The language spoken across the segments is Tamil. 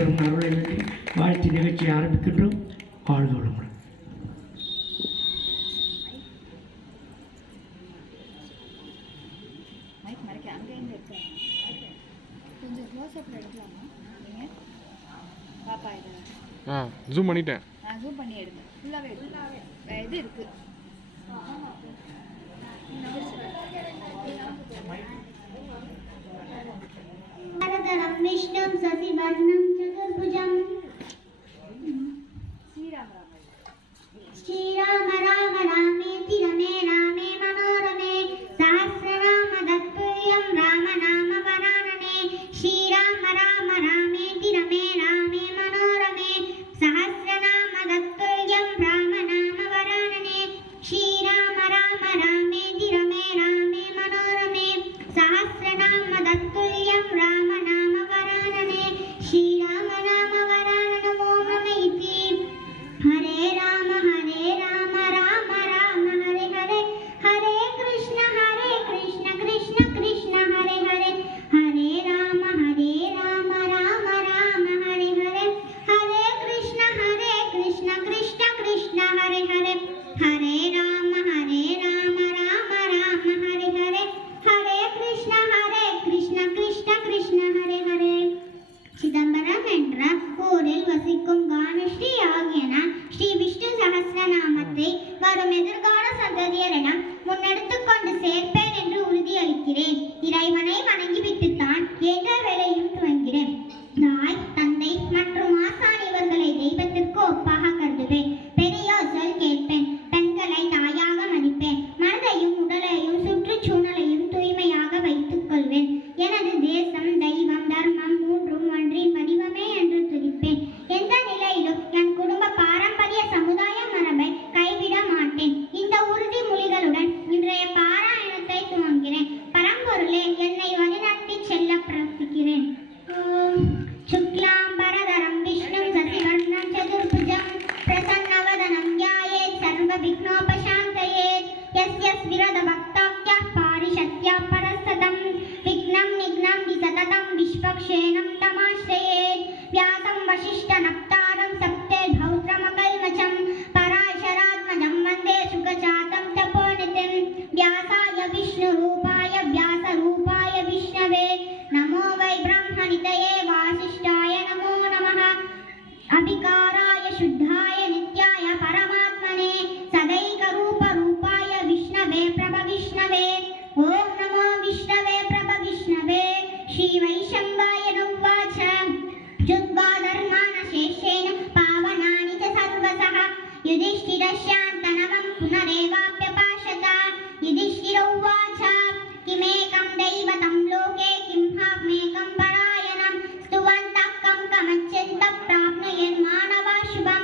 பெரும் அருளை வேண்டி வாழ்த்து நிகழ்ச்சியை ஆரம்பிக்கின்றோம். வாழ்க வளமுடன். ஜூம் பண்ணிட்டேன். ஜூம் பண்ணி எடுங்க. ஃபுல்லாவே இது இருக்கு. வரதரம் விஷ்ணும் சசிவர்ணம் சதுர்புஜம் ஸ்ரீராம ராம ராமேதி ரமே ராமே மனோரமே சஹஸ்ரநாம தத்துல்யம் ராம நாம வரானனே ஸ்ரீராம ராம ராமேதி ரமே ராமே மனோரமே சஹஸ்ரநாம தத்துல்யம் ராம நாம வரானனே ஸ்ரீராம ராம ராமேதி ரமே ராமே மனோரமே சஹஸ்ரநாம தத்துல்யம் ராம நாம வரானனே ஸ்ரீராம நாம வரானனம் ஓம் நம இதி ஹரே ராம ராம ராம ஹரே ஹரே ஹரே கிருஷ்ண கிருஷ்ண கிருஷ்ண ஹரே ஹரே ஹரே ராம ராம ராம ஹரே ஹரே ஹரே கிருஷ்ண கிருஷ்ண கிருஷ்ண ஹரே ஹரே ஹரே ராம ராம ராம ஹரே ஹரே ஹரே கிருஷ்ண கிருஷ்ண கிருஷ்ண ஹரே ஹரே. சிதம்பரம் என்ற ஊரில் வசிக்கும் கானஸ்ரீ ஆகிய நான் ஸ்ரீ விஷ்ணு சஹஸ்ரநாமத்தை வரும் எதிர்கால சந்ததியரிடம் முன்னெடுத்துக் கொண்டு சேர்ப்பேன் என்று உறுதியளிக்கிறேன். இறைவனை வணங்கிவிட்டுத்தான் எந்த வேலையும் துவங்கிறேன். தாய் தந்தை மற்றும் ஆசான் இவர்களை தெய்வத்திற்கு ஒப்பாக கருதுவேன். பெரியோர் சொல் கேட்பேன். பெண்களை தாயாக மதிப்பேன். மனதையும் உடலையும் சுற்றுச்சூழலையும் தூய்மையாக வைத்துக் கொள்வேன். எனது தேசம் தெய்வம் தர்மம் மூன்றும் ஒன்றின் வடிவமே என்று துதிப்பேன். எந்த நிலையிலும் என் குடும்ப பாரம்பரிய சமுதாய மரபை கைவிட மாட்டேன். இந்த உறுதிமொழிகளுடன் இன்றைய பாராயணத்தை துவங்கிறேன். பரம்பொருளே என்னை வழிநடத்தி செல்ல பிரார்த்திக்கிறேன். சுக்லாம்பரதரம் விஷ்ணும் சசிவர்ணம் சதுர்புஜம் பிரசன்னவதனம் ध्यायेत् सर्वविघ्नोपशान्तयेत् यस्य विरद भक्ताख्यः पारिषत्याः परस्ततं विघ्नं निघ्नं विसततं विश्वक्षेणं तमाश्रयेत् व्यासं वसिष्ठनप्तारं सप्तेर्भौत्रमकल्मषं पराशरात्मजं वन्दे शुकचातं तपोनिधिं व्यासाय विष्णुरूपाय व्यासरूपाय विष्णवे नमो वै ब्रह्मनिधये वासिष्ठाय नमो नमः अभिकाराय शुद्धाय नित्याय परमात्मने सदैकरूपरूपाय विष्णवे प्रभविष्णवे ॐ नमो विष्णवे प्रभविष्णवे श्रीवैशम्पायनुवाच शुद्धाधर्माणशेषेण पावनानि च सर्वशः युधिष्ठिरशान्तनवं पुनरेवाप्यपाशत युधिष्ठिर उवाच किमेकं दैवतं लोके किं हामेकं परायणं स्तुवन्तः कं कमच्यन्तः प्राप्नुयान् मानवा शुभं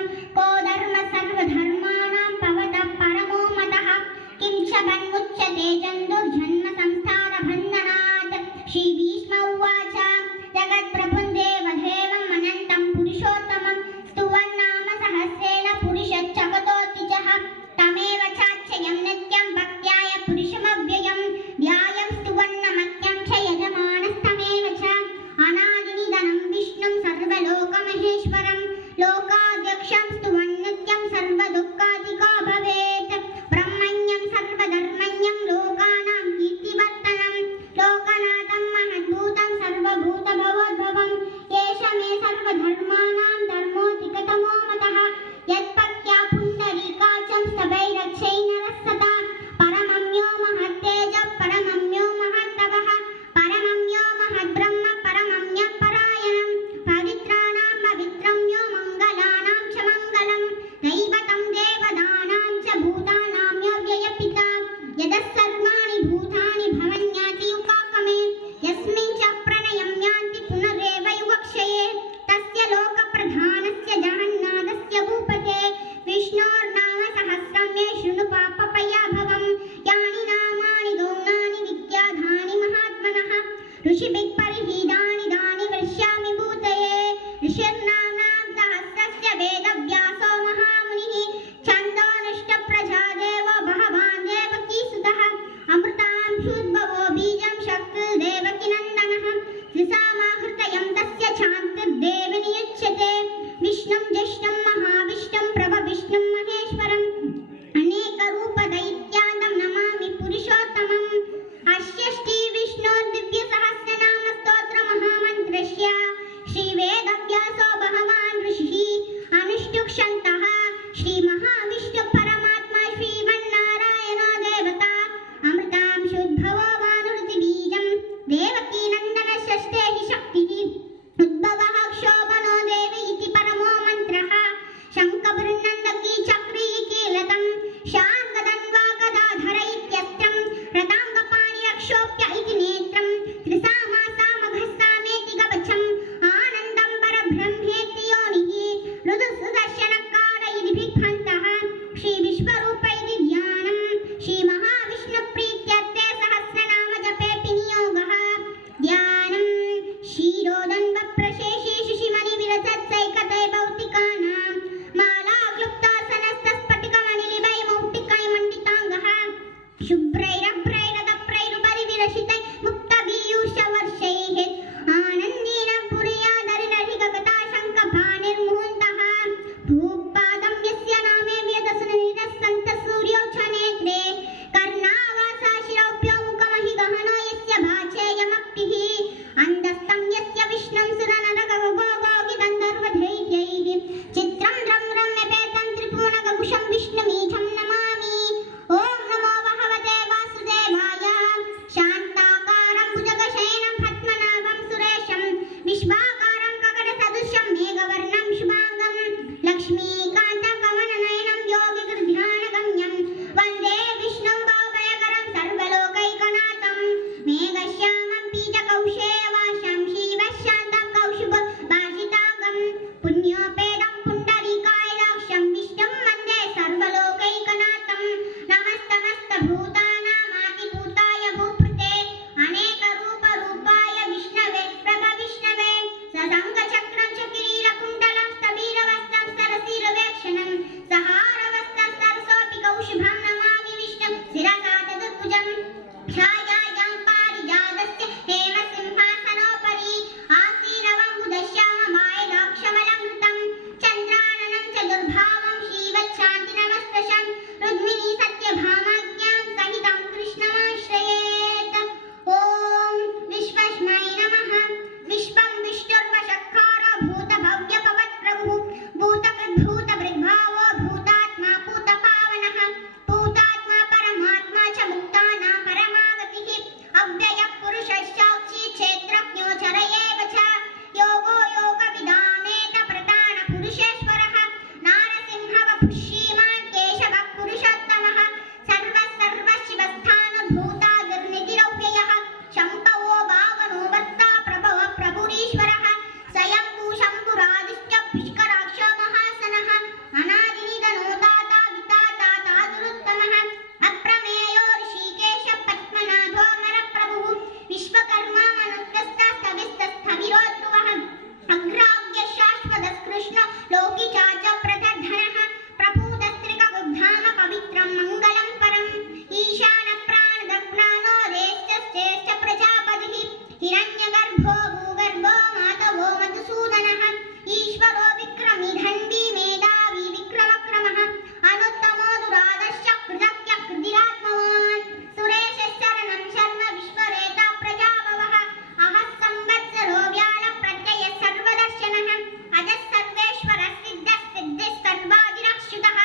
वेदव्यासो भगवान् ऋषिः अनुष्टुप्छन्तः श्रीमहाविष्णुः परमात्मा श्रीमन्नारायणो देवता अमृतांशुद्भवो भानुरुचिबीजं देवकीनन्दनस्य हि शक्तिः उद्भवः क्षोभनो देवी इति परमो मन्त्रः शङ्खभृन्नन्दकी चक्री कीलतं शार्ङ्गधन्वा गदाधर इत्यस्त्रं रताङ्गपाणिरक्षोभ्य इति नेत्रं त्रिसामासामघस्सामेति कवचम् आनन्दं परब्रह्मेति योनिः ऋतुसुदर्शनकार इति बिभ्रन्तः श्रीविश्वरूप इति ध्यानं श्रीमहाविष्णुप्रीत्यर्थे सहस्रनाम जपेऽपि नियोगः ध्यानं क्षीरोदन्वप्रशेषेषु शिमनिविरचत्सैकते भौतिकानां मालाक्लुप्तासनस्तस्फटिकमणिलिभै मौक्तिकैमण्डिताङ्गः शुभ्रैरभ्रैरदप्रैरुपरिविरचितै मुक्तपीयूषवर्षैः आनन्देन पुर्यादरिलरिगगता शङ्खपाणिर्मुहुन्तः भूपादं यस्य नामे वेदसुनिरः सन्तः सूर्योच्छनेत्रे कर्णावासा शिरौभ्यो मुखमहि गहनो यस्य भाचेयमप्तिः अन्धस्तं यस्य विष्णुं सुरनरगगोगोगिगन्धर्वधैर्यैः चित्रं रम्यपेतं त्रिभुवनगभूषं विष्णुमीशं नमामि ॐ नमो भगवते वासुदेवाय शान्ताकारं भुजगशयनं पद्मनाभं सुरेशं विश्वाकारं गगनसदृशं मेघवर्णं शुभाङ्गं लक्ष्मीकान्तं कमलनयनं योगिगृध्यानगम्यं वन्दे विष्णुं भवभयकरं सर्वलोकैकनाथं मेघश्यामं पीतकौशेयवासं शिवशान्तं कौशुभभाषिताङ्गं पुण्योपेदं पुण्डरीकायदाक्षं विष्णुं वन्दे सर्वलोकैकनाथं नमस्तमस्तभूतानामादिभूताय भूपृते अनेकरूपरूपाय विष्णवे प्रभविष्णवे ससङ्गचक्रं च किरीटकुण्डलं स्थविरवस्त्रं सरसिरवेक्षणं सहारवस्त्रं सरसोऽपि कौशुभं नमामि विष्णुं शिरसा चतुर्भुजं छायायां पारिजातस्य हेमसिंहासनोपरि आसीनवं बुधश्याममायदाक्षमलङ्कृतं चन्द्राननं चतुर्भावं श्रीवच्छान्तिनमस्पृशं रुक्मिणी सत्यभामाज्ञां सहितं कृष्णमाश्रयेत् ॐ विश्वस्मै नमः विश्वं विष्णुर्वषट्कारो भूतभव्यपवत्प्रभुः भूतकृद्भूतभृद्भावो भूतात्मा पूतपावनः पूतात्मा परमात्मा च मुक्तानां परमागतिः अव्ययः पुरुषः साक्षी क्षेत्रज्ञो चर एव च योगो योगविदानेन प्रधानपुरुषेश्वरः नारसिंहवपुः श्रीमान् केशवः पुरुषोत्तमः सर्वशिवस्थानुभूतादिर्निधिरव्ययः शम्भवो भावनो भर्ता प्रभवः प्रभुरीश्वरः स्वयंभू शम्भुरादिश्च पुष्कराक्षो महासनः अनादिनिधनो दाता विधाता तादुरुत्तमः अप्रमेयो ऋषिकेश पद्मनाभो नरप्रभुः विश्वकर्मा मनुष्यस्तस्थविस्तस्थविरोध्रुवः अग्राव्य शाश्वतकृष्ण लोकिचाच प्रदर्धनः प्रभूतस्त्रिकगुग्धाम पवित्रं मङ्गलं परम् ईशानप्राणदप्राणो रेश्च प्रजापतिः हिरण्यगर्भो भूगर्भो मातवो मधुसूदनः ईश्वरो विक्रमी धन्वी मेधावी विक्रमक्रमः अनुत्तमो दुरादर्श कृतज्ञ कृतिरात्मवान् सुरेशशरणं शर्म विश्वरेता प्रजाभवः अहः संवत्सरो व्याळप्रत्यय सर्वदर्शनः अजः सर्वेश्वरः सिद्धः सिद्धिः सर्वादिरक्षुतः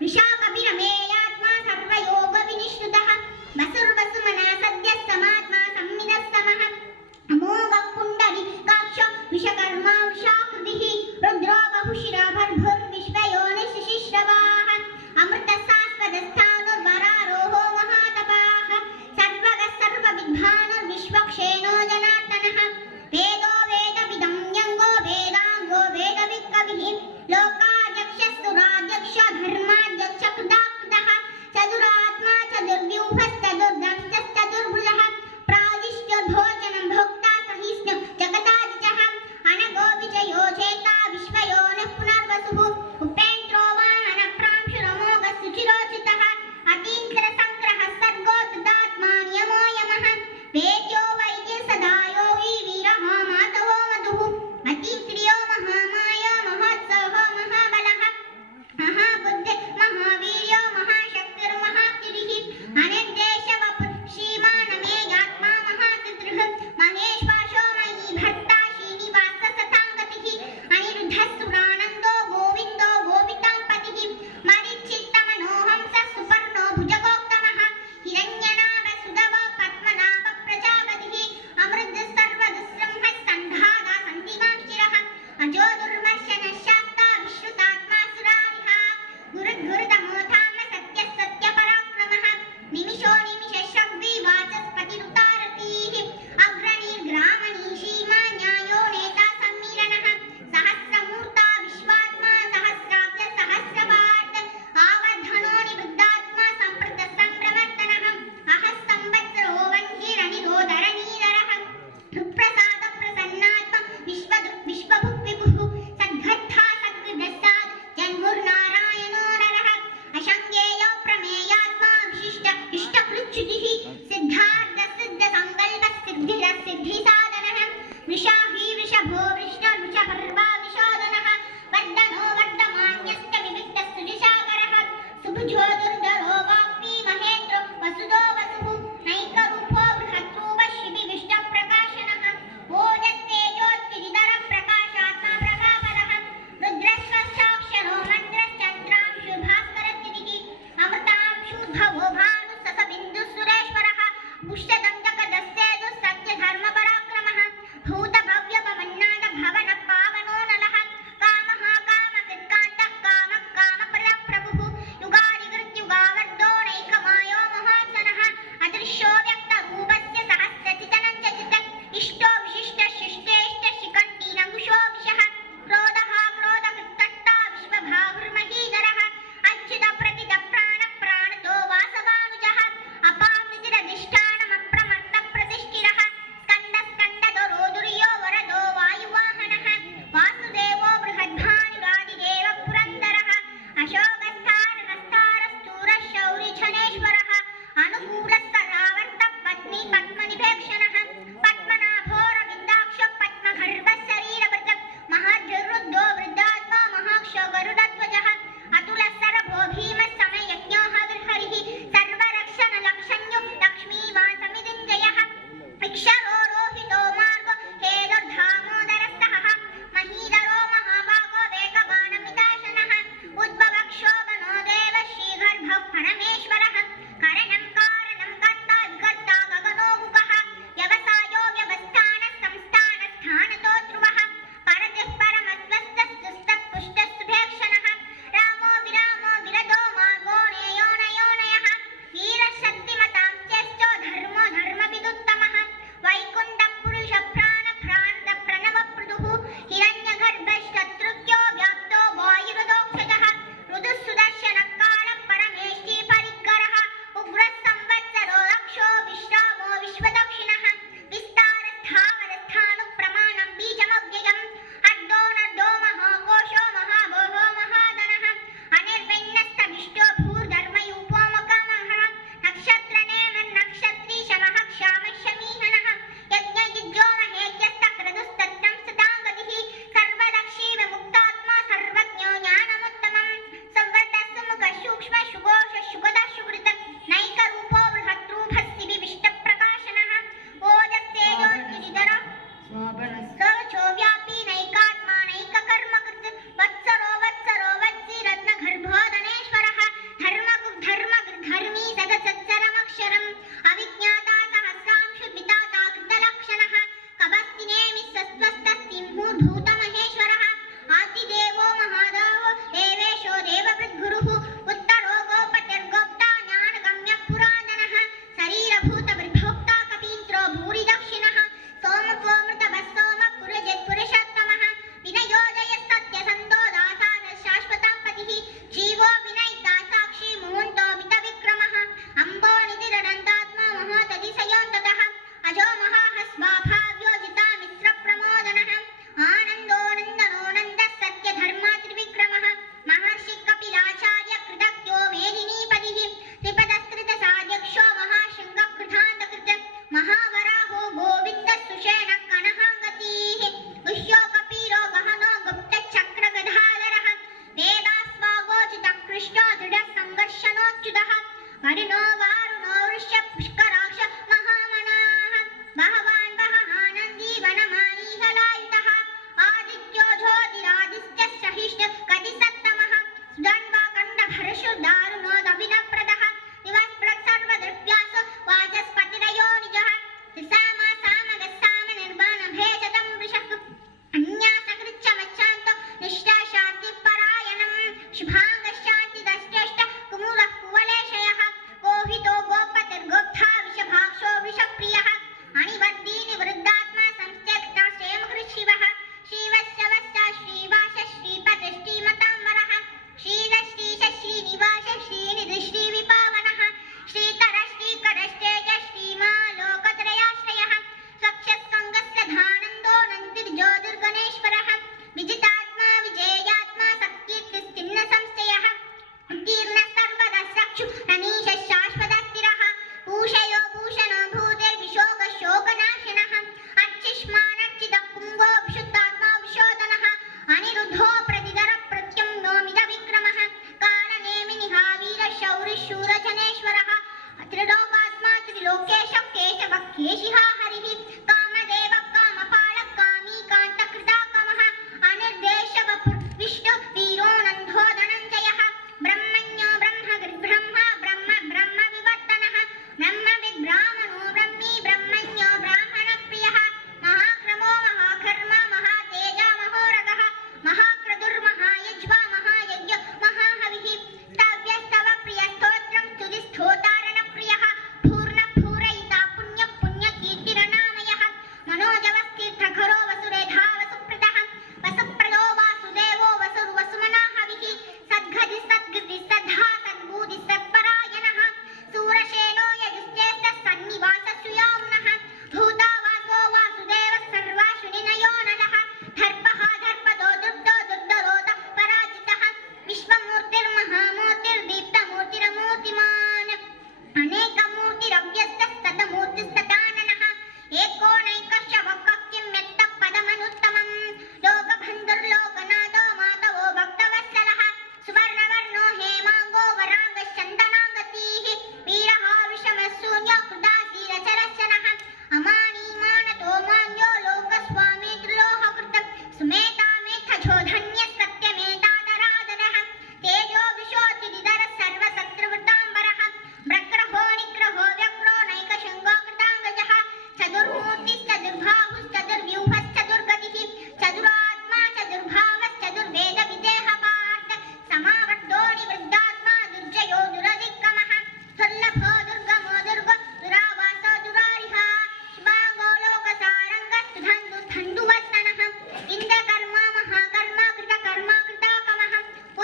वृषाकपिरमेयात्मा सर्वयोगविनिष्ठुतः वसुर्वसुमनः सद्यः समात्मा संविदः समः अमोघः पुण्डरीकाक्षो विश्वकर्मा वृषाकृतिः रुद्रो बहुशिरा भर्भुर्विश्वयोनिशिशिश्रवाः अमृतशाश्वतस्थाणुर्वरारोहो महातपाः सर्वगः सर्वविद्वानुर्विश्वक्षेणो जनार्दनः वेदो वेदविदं यङ्गो वेदाङ्गो वेदवित्कविः लोकाध्यक्षस्तुराध्यक्ष धर्माध्यक्ष कृताकृतः चतुरात्मा चतुर्व्यूहश्चतुर्दंष्टश्चतुर्भुजः प्रादिष्टोर्भोजनं भोक्ता सहिष्णु जगदादिजः अनगो विजयो सुरानन्दो गोविन्दो गोवितां पतिः मरीचित्तमनोहंसः सुपर्णो भुजगोत्तमः हिरण्यनाभ सुदवो पद्मनाभ प्रजापतिः अमृतसर्वदुस्रंहः सन्धादा सन्धिमाक्षिरः अजो दुर्मर्शनः शास्ता विश्रुतात्मा सुरारिः गुरुर्गुरुतमोधाम सत्यः सत्यपराक्रमः निमिषो निमिषशब्दी वाचस्पतिरुतारतीः अग्रणीर्ग्रामणी सीमा न्यायो नेता सम्मीरणः सहस्रमूर्ता विश्वात्मा सहस्राक्ष सहस्रपाद आवधनो निवृद्धात्मा सम्प्रत संभ्रमर्तनः अहः संवत्सरो वह्निरनिरोधरणीधरः प्रसाद प्रसन्नात्मा विश्वभुक् विभुः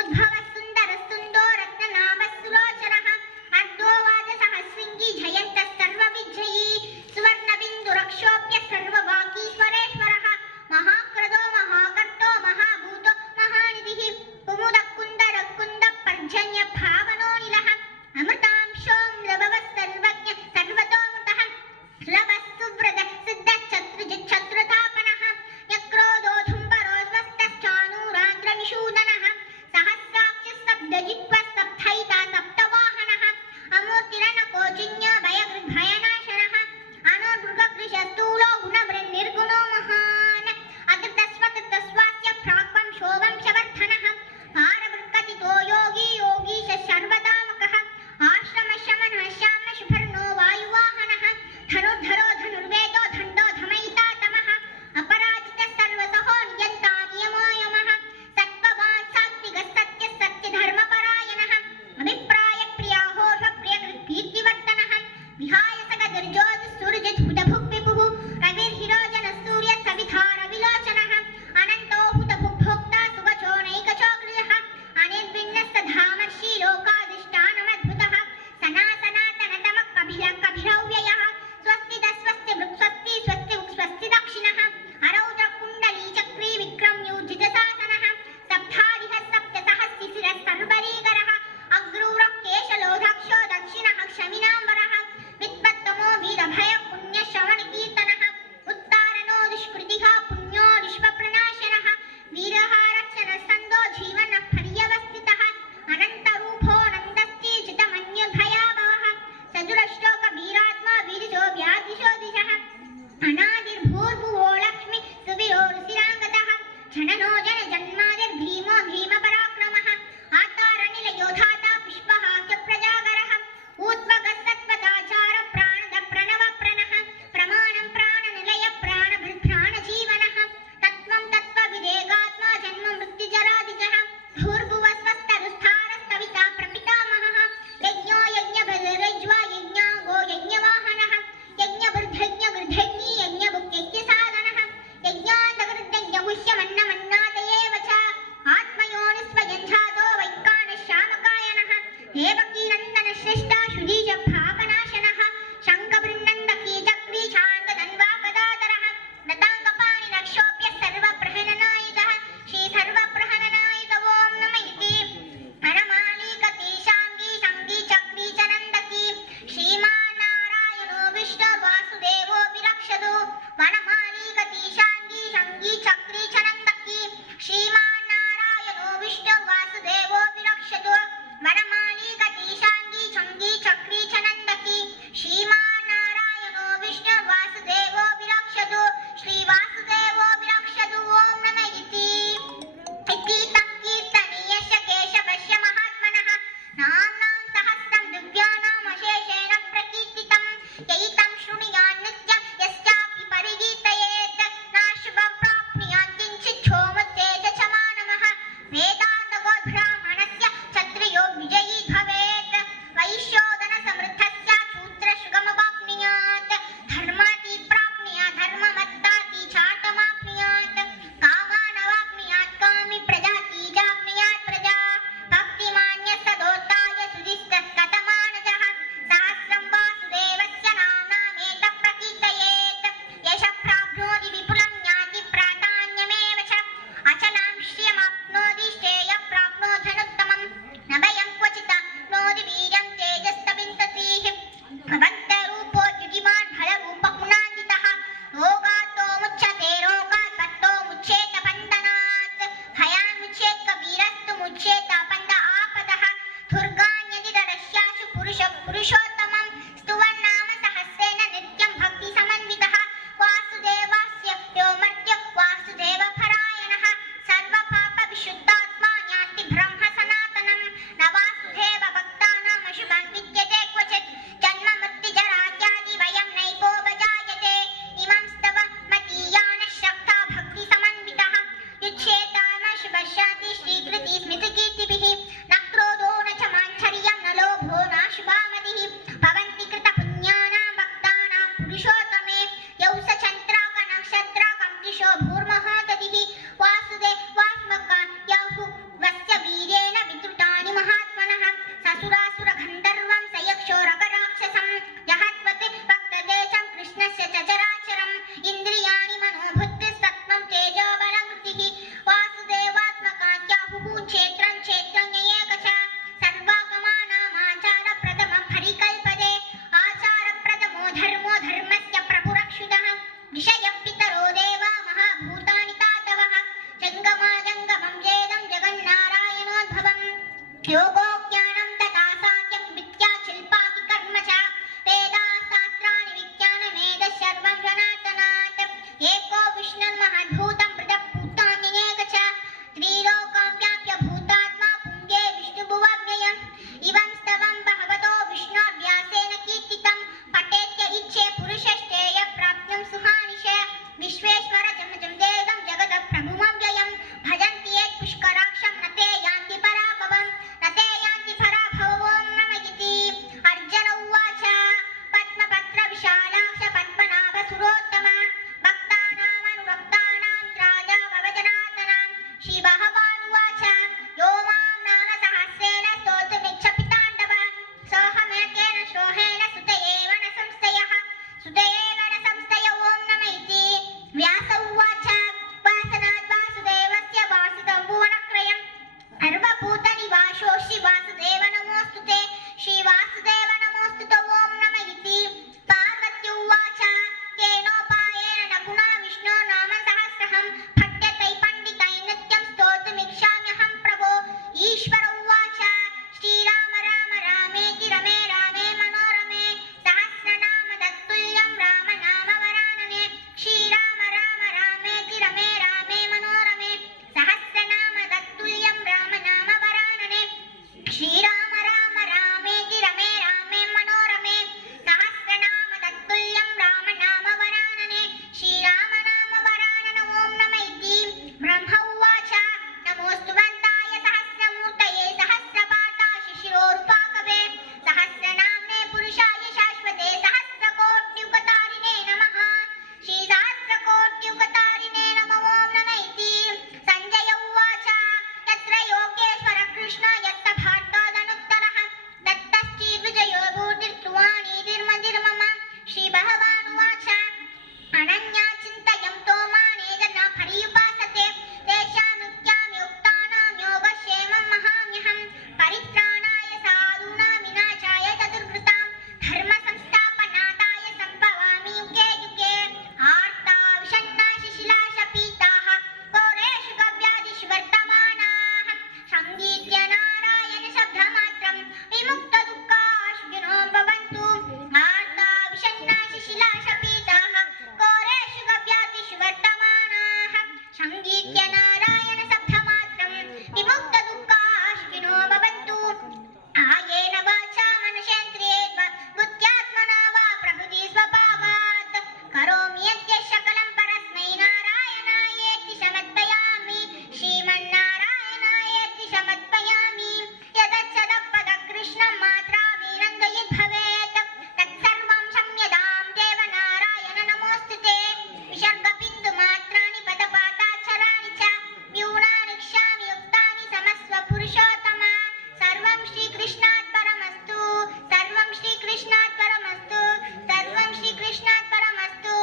उद्भवः सुन्दरः सुन्दो रत्ननाभः सुलोचनः अर्धो वाजसहस्रिङ्गी जयन्तः सर्वविजयी सुवर्णबिन्दुरक्षोभ्य सर्ववागीश्वरेश्वरः महाक्रदो महाकर्तो महाभूतो महानिधिः कुमुदकुन्दरकुन्दपर्जन्यभावनोनिलः अमृतांशोऽम्लभवः सर्वज्ञ सर्वतोमुतः सुलभः सिद्धः शत्रुतापनः यक्रोधो धुम्बरो स्वस्तश्चानूरान्द्रनिषूदनः सहस्राक्षस्तब्धजिह्वः सप्तैता सप्तवाहनः अमूर्तिरनकोचिन्यो भयनाशनः अनोर्भृगकृशस्थूलो गुणवृन्निर्गुणो महान् अकृतस्वकृतस्वास्य प्राक्वंशोवंशवर्धनः भारवृक्कतितो योगी योगीश सर्वदामकः आश्रमशमनः श्यामशुभर्णो वायुवाहनः धनुर्धरो धनुर्वेदो दण्डो धमयिता तमः अपराजितः सर्वसहो नियन्ता नियमो यमः सत्त्ववान् सात्विकः सत्यः सत्यधर्मपरायणः अभिप्रायप्रियाहोर्वप्रियकृत्कीर्तिवर्धनः विहाय सगदुर्जोतिसूर्यजहुतभुग्विपुः रविर्हिरोजनः सूर्यः सवितारविलोचनः अनन्तो हुतभुग्भोक्ता सुवचो नैकचोक्रियः अनिर्भिन्नस्तधामर्षि लोकाधिष्ठानमद्भुतः सनातनतमकभिरव्ययः स्वस्ति स्वस्ति स्वस्ति दक्षिणः अरौद्रकुण्डली चक्री विक्रम्यूर्जितशासनः सप्ताधिः सप्तसहस्रशिरः सर्वरीकरः अग्रूरः केशलोधाक्षो दक्षिणः क्षमिनाम्बरः विद्वत्तमो वीरभयः पुण्यश्रवणकीर्तनः उत्तारणो दुष्कृतिः पुण्यो विश्वप्रणाशनः वीरः रक्षणस्तन्दो जीवनः पर्यवस्थितः अनन्तरूपो नन्दस्तीजितमन्युर्भयाभवः सजुरश्लोकवीरात्मा वीरिशो व्याधिशो दिशः अनादिर्भूर्भुवो लक्ष्मी सुवीरो रुचिराङ्गतः जननो जनजन्मादिर्भीमो भीमपराक्रमः आतारनिलयोधाता पुष्पः च प्रजागरः ऊत्वगः सत्त्वदाचार प्राणद प्रणवप्रणः प्रमाणं प्राणनिलय प्राणभृत्प्राणजीवनः तत्त्वं तत्त्वविदेगात्मा जन्म मृत्युजरादिजः भूर्भुवः स्वस्तरुस्थारस्तविता प्रपितामहः यज्ञो यज्ञबलिरज्वा यज्ञागो यज्ञवाहनः यज्ञबुर्धज्ञगृधज्ञी यज्ञभुक्यज्ञसाधनः यज्ञान्तकृतज्ञगुह्यमन्नमन्नादयेव च आत्मयोनि योगो ज्ञानं तथा साध्यं विद्या शिल्पादि कर्म च वेदाः शास्त्राणि विज्ञानमेतत् सर्वं सनातनात् एको विष्णुर्महद्भूतं पृथक् भूतान्यनेक च त्रिलोकं व्याप्य भूतात्मा पुङ्गे विष्णुभुवव्ययम् इवं स्तवं भगवतो विष्णोर्व्यासेन कीर्तितं पठेत्य इच्छे पुरुषश्चेय प्राप्नुं सुहानिश विश्वेश्वर जमजं देवं जगतः प्रभुमव्ययं भजन्ति ये पुष्कराक्षं न ते यान्ति पराभवम् न ते यान्ति पराभवं नमयति अर्जुन उवाच पद्मपत्रविशालाक्ष पद्मनाभसुरोत्तम भक्तानामनुरक्तानां त्राजा भवजनातनां श्रीभगवान् उवाच यो मां नाम सहस्रेण स्तोतुमिच्छति ताण्डव सोऽहमेकेन श्लोकेन सुत एव न संशयः सुत एव न संशय ॐ नम इति व्यास उवाच वासनात् वासुदेवस्य वासितं भुवनत्रयम् सर्वभूतनिवासो श्रीवासुदेव नमोऽस्तु ते श्रीवासुदेव नमोऽस्तु ते ॐ नम इति पार्वती उवाच केनोपायेन न गुणा विष्णो नाम सहस्रहं पठ्यते पण्डितैः नित्यं स्तोतुमिच्छाम्यहं प्रभो ईश्वर उवाच श्रीराम राम रामेति रमे रामे मनोरमे सहस्रनाम तत्तुल्यं राम नाम वरानने श्रीराम राम रामेति रमे रामे मनोरमे सहस्रनाम तत्तुल्यं राम नाम वरानने श्रीराम राम रामेति रमे रामे मनोरमे सहस्रनाम तत्तुल्यं राम नाम वरानने श्रीराम नाम वरानन ॐ नम इति ब्रह्म उवाच नमोऽस्तु वन्दाय सहस्रमूर्तये सहस्रपादाय शिशिरोरुपाकवे सहस्रनाम्ने पुरुषाय शाश्वते सहस्रकोट्युगतारिणे नमः श्रीसहस्रकोट्युगतारिणे नमः ॐ नम इति सञ्जय उवाच तत्र योगेश्वर कृष्ण यत्त भाट्टोदनुत्तरः दत्तश्चीर्विजयो भूतिर्त्रुवाणीतिर्मतिर्मम श्रीभगवान् उवाच अनन्या चिन्तयं तो माने जना पर्युपासते तेषामुक्त्यां युक्तानां योगक्षेमं महाम्यहं परित्राणाय साधूनां विनाशाय चतुर्कृतां धर्मसंस्थापनार्थाय सम्भवामि युगे युगे आर्ता विषण्णा शिशिलाशपीताः घोरेषु गव्यादिषु वर्तमानाः सङ्गीत्य नारायण शब्दमात्रं विमुक्तदुःखाश्विनो भवन्तु आर्ता विषण्णा शिशिलाशपीताः घोरेषु गव्यादिषु वर्तमानाः सङ्गीत्य नारायण शब्दमात्रं विमुक्तदुःखाश्विनो भवन्तु आयेन वाचा मनुष्येन्द्रियेण बुद्ध्यात्मना वा प्रकृति स्वभावात् करोमि यद्य सकलं परस्मै नारायणायेति समर्पयामि श्रीमन्नारायणायेति समर्पयामि यदच्छदपदकृष्णं मात्रा विनन्दयद् भवेत् तत्सर्वं संयदां देवनारायण नमोऽस्तु ते विसर्गबिन्दुमात्राणि पदपादाक्षराणि च न्यूनानि क्षामि युक्तानि समस्व पुरुषोत्तम सर्वं श्रीकृष्णात् परमस्तु सर्वं श्रीकृष्णात् परमस्तु सर्वं श्रीकृष्णात् परमस्तु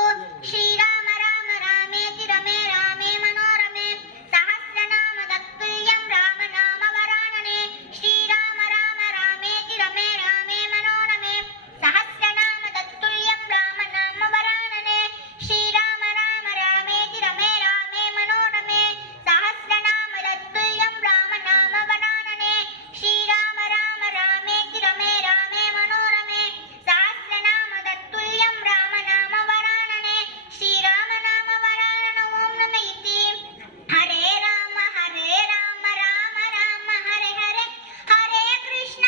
श्रीराम राम रामेति रमे रामे मनोरमे सहस्रनाम तत्तुल्यं राम नाम वरानने श्रीराम राम रामेति रमे रामे मनोरमे सहस्रनाम तत्तुल्यं राम नाम वरानने श्रीराम राम रामेति रमे रामे मनोरमे सहस्रनाम तत्तुल्यं राम नाम वरानने श्रीराम राम रामेति रमे रामे मनोरमे सहस्रनाम तत्तुल्यं राम नाम वरानने श्रीराम नाम वरानन ॐ नम इति हरे राम राम राम हरे हरे हरे कृष्ण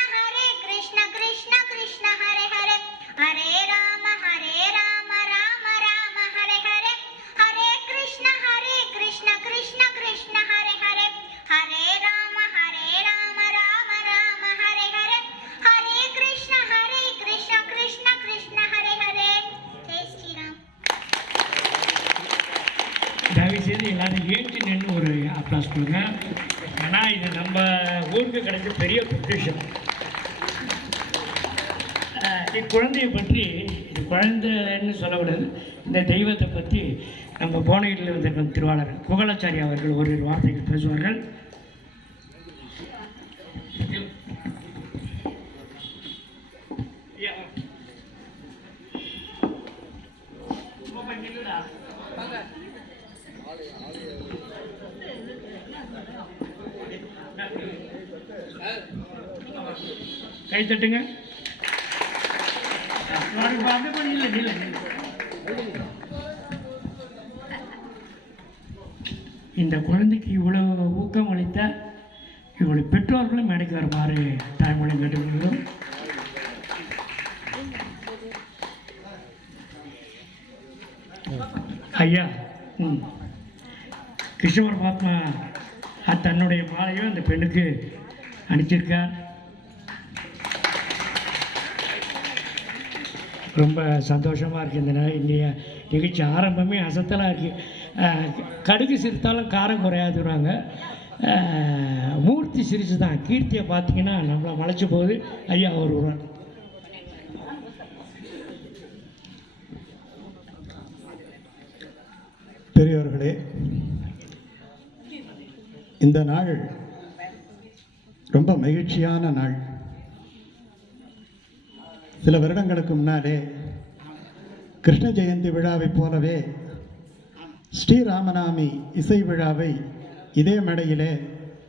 कृष्ण कृष्ण हरे हरे हरे राम राम राम हरे हरे हरे कृष्ण कृष्ण कृष्ण हरे हरे हरे राम राम राम हरे हरे हरे कृष्ण कृष्ण कृष्ण हरे हरे जय श्री राम தயவு செய்து எல்லாரும் ஏற்றி நின்று ஒரு அப்ளாஸ் கொடுங்க. ஏன்னா இது நம்ம ஊருக்கு கிடைச்ச பெரிய பொக்கிஷம். இக்குழந்தையை பற்றி, இது குழந்தைன்னு சொல்லக்கூடாது, இந்த தெய்வத்தை பற்றி நம்ம போனகிரியில் வந்திருக்கும் திருவாளர் குகலாச்சாரி அவர்கள் ஒரு வார்த்தைகள் பேசுவார்கள். சார் கை தட்டுங்க. அப்படி பண்ணி இல்லை. இந்த குழந்தைக்கு இவ்வளவு ஊக்கம் அளித்த இவருடைய பெற்றோர்களும் மேடைக்கு வருமாறு தாய்மொழி கேட்டுக்கொள்கிறோம். ஐயா கிருஷ்ண பரமாத்மா தன்னுடைய மாலையும் அந்த பெண்ணுக்கு அனுப்பிச்சிருக்கார். ரொம்ப சந்தோஷமாக இருக்குது. இந்த இன்றைய நிகழ்ச்சி ஆரம்பமே அசத்தலாக இருக்குது. கடுகு சிரித்தாலும் காரம் குறையாதுறாங்க. மூர்த்தி சிரிச்சு தான். கீர்த்தியை பார்த்தீங்கன்னா நம்மளை மலைச்சு போகுது. ஐயா ஒரு பெரியவர்களே, இந்த நாள் ரொம்ப மகிழ்ச்சியான நாள். சில வருடங்களுக்கு முன்னாலே கிருஷ்ண ஜெயந்தி விழாவைப் போலவே ஸ்ரீராமநாமி இசை விழாவை இதே மேடையிலே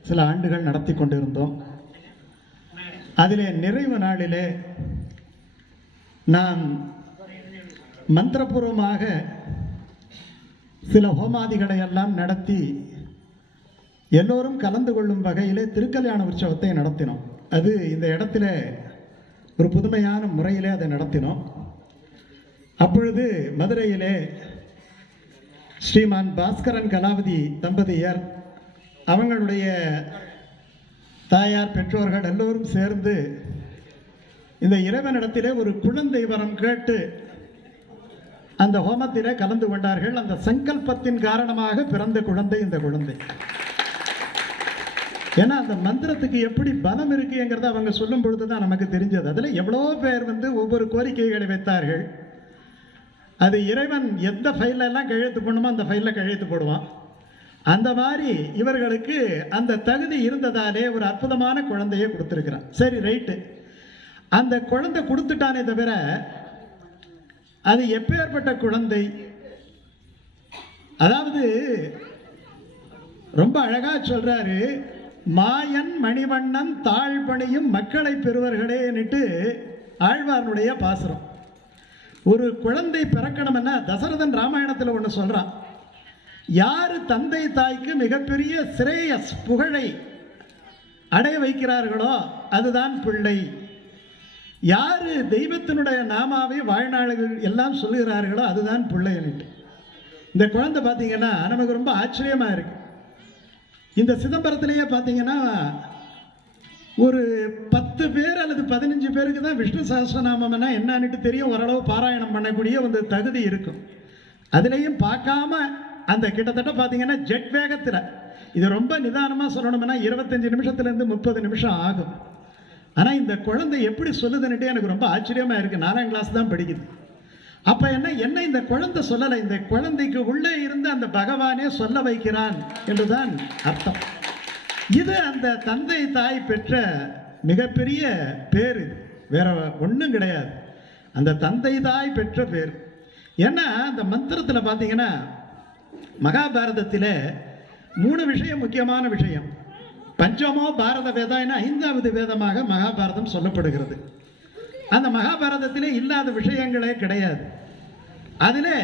சில ஆண்டுகள் நடத்தி கொண்டிருந்தோம். அதிலே நிறைவு நாளிலே நாம் மந்திரபூர்வமாக சில ஹோமாதிகளை எல்லாம் நடத்தி எல்லோரும் கலந்து கொள்ளும் வகையிலே திருக்கல்யாண உற்சவத்தை நடத்தினோம். அது இந்த இடத்துல ஒரு புதுமையான முறையிலே அதை நடத்தினோம். அப்பொழுது மதுரையிலே ஸ்ரீமான் பாஸ்கரன் கலாவதி தம்பதியர் அவங்களுடைய தாயார் பெற்றோர்கள் எல்லோரும் சேர்ந்து இந்த இறைவனிடத்திலே ஒரு குழந்தை வரம் கேட்டு அந்த ஹோமத்திலே கலந்து கொண்டார்கள். அந்த சங்கல்பத்தின் காரணமாக பிறந்த குழந்தை இந்த குழந்தை. ஏன்னா அந்த மந்திரத்துக்கு எப்படி பலம் இருக்குங்கிறத அவங்க சொல்லும் பொழுது தான் நமக்கு தெரிஞ்சது. அதில் எவ்வளோ பேர் ஒவ்வொரு கோரிக்கைகளை வைத்தார்கள். அது இறைவன் எந்த ஃபைலெல்லாம் கையெழுத்து போடணுமோ அந்த ஃபைலில் கையெழுத்து போடுவான். அந்த மாதிரி இவர்களுக்கு அந்த தகுதி இருந்ததாலே ஒரு அற்புதமான குழந்தையை கொடுத்துருக்கிறான். சரி, ரைட்டு. அந்த குழந்தை கொடுத்துட்டானே தவிர அது எப்பேற்பட்ட குழந்தை, அதாவது ரொம்ப அழகா சொல்றாரு. மாயன் மணிவண்ணன் தாழ்பணியும் மக்களை பெறுவர்களேன்னுட்டு ஆழ்வார்னுடைய பாசுரம். ஒரு குழந்தை பிறக்கணும்னா தசரதன் ராமாயணத்தில் ஒன்று சொல்றான். யாரு தந்தை தாய்க்கு மிகப்பெரிய சிரேயஸ் புகழை அடைய வைக்கிறார்களோ அதுதான் பிள்ளை. யாரு தெய்வத்தினுடைய நாமாவை வாழ்நாள்கள் எல்லாம் சொல்லுகிறார்களோ அதுதான் பிள்ளைன்னுட்டு. இந்த குழந்தை பார்த்தீங்கன்னா நமக்கு ரொம்ப ஆச்சரியமா இருக்கு. இந்த சிதம்பரத்திலேயே பார்த்தீங்கன்னா ஒரு 10 பேர் அல்லது 15 பேருக்கு தான் விஷ்ணு சஹஸ்ரநாமம்னா என்னன்னுட்டு தெரியும். ஓரளவு பாராயணம் பண்ணக்கூடிய ஒரு தகுதி இருக்கும். அதுலேயும் பார்க்காம அந்த கிட்டத்தட்ட பார்த்தீங்கன்னா ஜெட் வேகத்தில், இது ரொம்ப நிதானமாக சொல்லணும்னா 25 நிமிஷத்துலேருந்து 30 நிமிஷம் ஆகும். ஆனால் இந்த குழந்தை எப்படி சொல்லுதுன்னுட்டு எனக்கு ரொம்ப ஆச்சரியமாக இருக்குது. 4ஆம் கிளாஸ் தான் படிக்குது. அப்போ என்ன இந்த குழந்தை சொல்லலை, இந்த குழந்தைக்கு உள்ளே இருந்து அந்த பகவானே சொல்ல வைக்கிறான் என்றுதான் அர்த்தம். இது அந்த தந்தை தாய் பெற்ற மிகப்பெரிய பேர். இது வேற ஒன்றும் கிடையாது. அந்த தந்தை தாய் பெற்ற பேர். ஏன்னா அந்த மந்திரத்தில் பார்த்தீங்கன்னா மகாபாரதத்தில் 3 விஷயம் முக்கியமான விஷயம். பஞ்சமோ பாரத வேதம், 5வது வேதமாக மகாபாரதம் சொல்லப்படுகிறது. அந்த மகாபாரதத்திலே இல்லாத விஷயங்களே கிடையாது. அதில்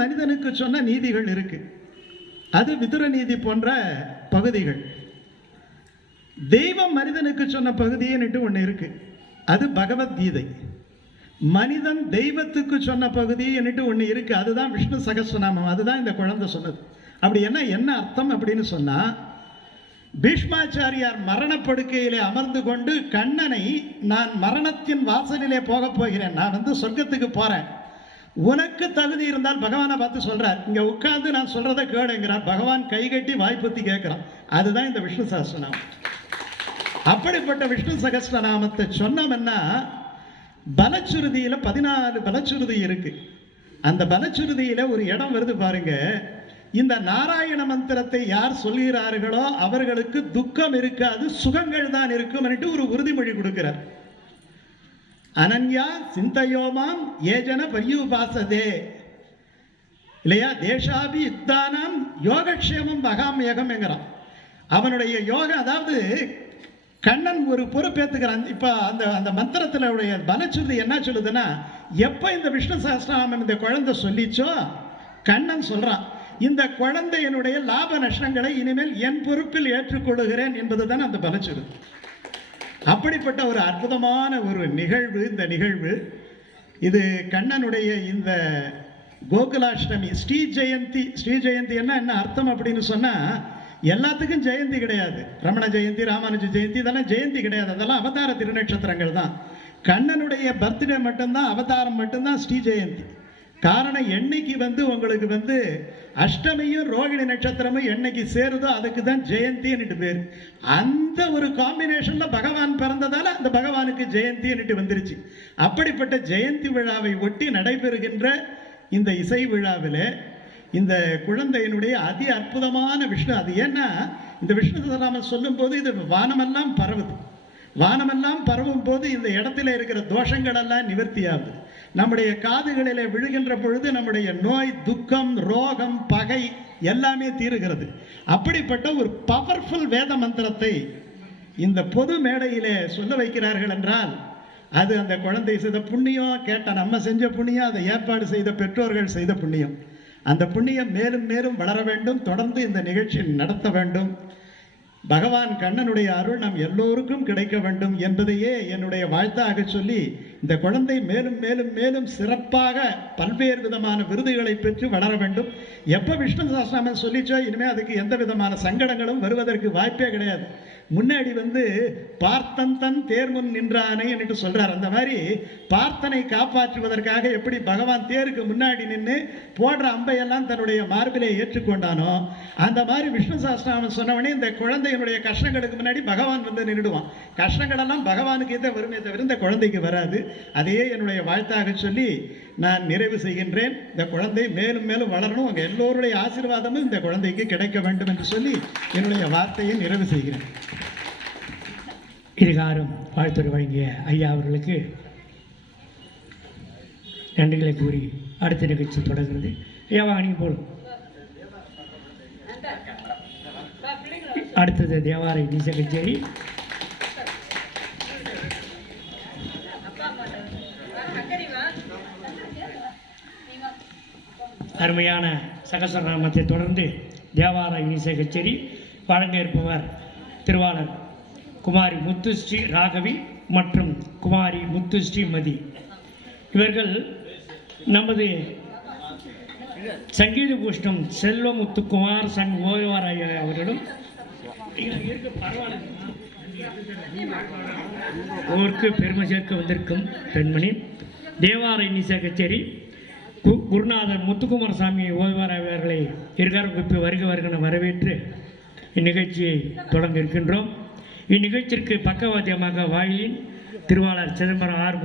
மனிதனுக்கு சொன்ன நீதிகள் இருக்கு. அது விதுர நீதி போன்ற பகுதிகள். தெய்வம் மனிதனுக்கு சொன்ன பகுதின்னுட்டு ஒன்று இருக்கு. அது பகவத்கீதை. மனிதன் தெய்வத்துக்கு சொன்ன பகுதி என்னட்டு ஒன்று இருக்கு. அதுதான் விஷ்ணு சகஸ்ரநாமம். அதுதான் இந்த குழந்தை சொன்னது. அப்படி என்ன அர்த்தம் அப்படின்னு சொன்னா, பீஷ்மாச்சாரியார் மரணப்படுக்கையிலே அமர்ந்து கொண்டு கண்ணனை, நான் மரணத்தின் வாசலிலே போக போகிறேன், நான் சொர்க்கத்துக்கு போறேன், உனக்கு தகுதி இருந்தால் பகவானை பார்த்து சொல்றார், இங்க உட்கார்ந்து நான் சொல்றதை கேளுங்கிறார். பகவான் கைகட்டி வாய்ப்புத்தி கேட்கிறான். அதுதான் இந்த விஷ்ணு சகஸ்ரநாமம். அப்படிப்பட்ட விஷ்ணு சகஸ்ரநாமத்தை சொன்னோம்னா பலச்சுருதியில 14 பலச்சுருதி இருக்கு. அந்த பலச்சுருதியில ஒரு இடம் வருது பாருங்க. இந்த நாராயண மந்திரத்தை யார் சொல்கிறார்களோ அவர்களுக்கு துக்கம் இருக்காது, சுகங்கள் தான் இருக்கும் ஒரு உறுதிமொழி கொடுக்கிறார். அனன்யா சிந்தையோமாம் ஏஜன பரியுபாசதே இல்லையா, தேசாபி யுக்தானாம் யோகக்ஷேமம் பகாம் யோகம் என்கிறான். அவனுடைய யோகம், அதாவது கண்ணன் ஒரு பொறுப்பேற்றுக்கிறான். இப்போ அந்த அந்த மந்திரத்தில் உடைய பலச்சுருதி என்ன சொல்லுதுன்னா, எப்போ இந்த விஷ்ணு சஹஸ்ரநாமம் இந்த குழந்தை சொல்லிச்சோ கண்ணன் சொல்கிறான், இந்த குழந்தையினுடைய லாப நஷ்டங்களை இனிமேல் என் பொறுப்பில் ஏற்றுக்கொள்கிறேன் என்பது தான் அந்த பலச்சுருதி. அப்படிப்பட்ட ஒரு அற்புதமான ஒரு நிகழ்வு இந்த நிகழ்வு. இது கண்ணனுடைய இந்த கோகுலாஷ்டமி ஸ்ரீ ஜெயந்தி. ஸ்ரீ ஜெயந்தி என்ன அர்த்தம் அப்படின்னு சொன்னால், எல்லாத்துக்கும் ஜெயந்தி கிடையாது. ரமண ஜெயந்தி, ராமானுஜ ஜெயந்தி இதெல்லாம் ஜெயந்தி கிடையாது. அதெல்லாம் அவதார திருநட்சத்திரங்கள் தான். கண்ணனுடைய பர்த்டே மட்டும்தான், அவதாரம் மட்டும்தான் ஸ்ரீ ஜெயந்தி. காரணம், என்னைக்கு உங்களுக்கு அஷ்டமியும் ரோகிணி நட்சத்திரமும் என்னைக்கு சேருதோ அதுக்கு தான் ஜெயந்தின்னுட்டு பேர். அந்த ஒரு காம்பினேஷனில் பகவான் பிறந்ததால் அந்த பகவானுக்கு ஜெயந்தின்னுட்டு வந்துருச்சு. அப்படிப்பட்ட ஜெயந்தி விழாவை ஒட்டி நடைபெறுகின்ற இந்த இசை விழாவில் இந்த குழந்தையினுடைய அதி அற்புதமான விஷ்ணு, அது ஏன்னா இந்த விஷ்ணு சஹஸ்ரநாமம் சொல்லும்போது இது வானமெல்லாம் பரவுது. வானமெல்லாம் பரவும் போது இந்த இடத்துல இருக்கிற தோஷங்களெல்லாம் நிவர்த்தியாகுது. நம்முடைய காதுகளில் விழுகின்ற பொழுது நம்முடைய நோய், துக்கம், ரோகம், பகை எல்லாமே தீருகிறது. அப்படிப்பட்ட ஒரு பவர்ஃபுல் வேத மந்திரத்தை இந்த பொது மேடையிலே சொல்ல வைக்கிறார்கள் என்றால் அது அந்த குழந்தை செய்த புண்ணியம், கேட்ட நம்ம செஞ்ச புண்ணியம், அதை ஏற்பாடு செய்த பெற்றோர்கள் செய்த புண்ணியம். அந்த புண்ணியம் மேலும் மேலும் வளர வேண்டும். தொடர்ந்து இந்த நிகழ்ச்சி நடத்த வேண்டும். பகவான் கண்ணனுடைய அருள் நம் எல்லோருக்கும் கிடைக்க வேண்டும் என்பதையே என்னுடைய வாழ்த்தாக சொல்லி, இந்த குழந்தை மேலும் மேலும் மேலும் சிறப்பாக பல்வேறு விதமான விருதுகளை பெற்று வளர வேண்டும். எப்போ விஷ்ணு சஹஸ்ரநாமம் சொல்லிச்சோ இனிமேல் அதுக்கு எந்த விதமான சங்கடங்களும் வருவதற்கு வாய்ப்பே கிடையாது. முன்னாடி பார்த்தன் தன் தேர்முன் நின்றானே என்று சொல்றார். அந்த மாதிரி பார்த்தனை காப்பாற்றுவதற்காக எப்படி பகவான் தேருக்கு முன்னாடி நின்று போடுற அம்பையெல்லாம் தன்னுடைய மார்பிலே ஏற்றுக்கொண்டானோ, அந்த மாதிரி விஷ்ணு சஹஸ்ரநாமம் சொன்னவனே இந்த குழந்தையினுடைய கஷ்டங்களுக்கு முன்னாடி பகவான் நின்றுடுவான். கஷ்டங்களெல்லாம் பகவானுக்கு இதை வருமே தவிர இந்த குழந்தைக்கு வராது. அதையே என்னுடைய வாழ்த்தாக சொல்லி நான் நிறைவு செய்கின்றேன். இந்த குழந்தை மேலும் மேலும் வளரணும், அங்கே எல்லோருடைய ஆசீர்வாதமும் இந்த குழந்தைக்கு கிடைக்க வேண்டும் என்று சொல்லி என்னுடைய வார்த்தையை நிறைவு செய்கிறேன். இதுகாரும் வாழ்த்துறை வழங்கிய ஐயா அவர்களுக்கு நன்றிகளை கூறி அடுத்த நிகழ்ச்சி தொடர்கிறது. ஐயா வாங்க, நீங்கள் போடும். அடுத்தது தேவாரை இசை கச்சேரி. அருமையான சகஸ்ரநாமத்தை தொடர்ந்து தேவார இசை கச்சேரி வழங்க இருப்பவர் திருவாளர் குமாரி முத்துஸ்ரீ ராகவி மற்றும் குமாரி முத்துஸ்ரீ மதி. இவர்கள் நமது சங்கீத பூஷ்ணம் செல்வமுத்துக்குமார் சங் ஓய்வாராய அவர்களும் ஊருக்கு பெருமை சேர்க்க வந்திருக்கும் பெண்மணி. தேவார இசை கச்சேரி குருநாதர் முத்துக்குமாரசாமி ஓய்வாராய அவர்களை இருகாரம் குப்பி வருக வருகன வரவேற்று இந்நிகழ்ச்சியை தொடங்க இருக்கின்றோம். இந்நிகழ்ச்சிக்கு பக்கவாத்தியமாக வாயிலின் திருவாளர் சிதம்பரம் ஆர்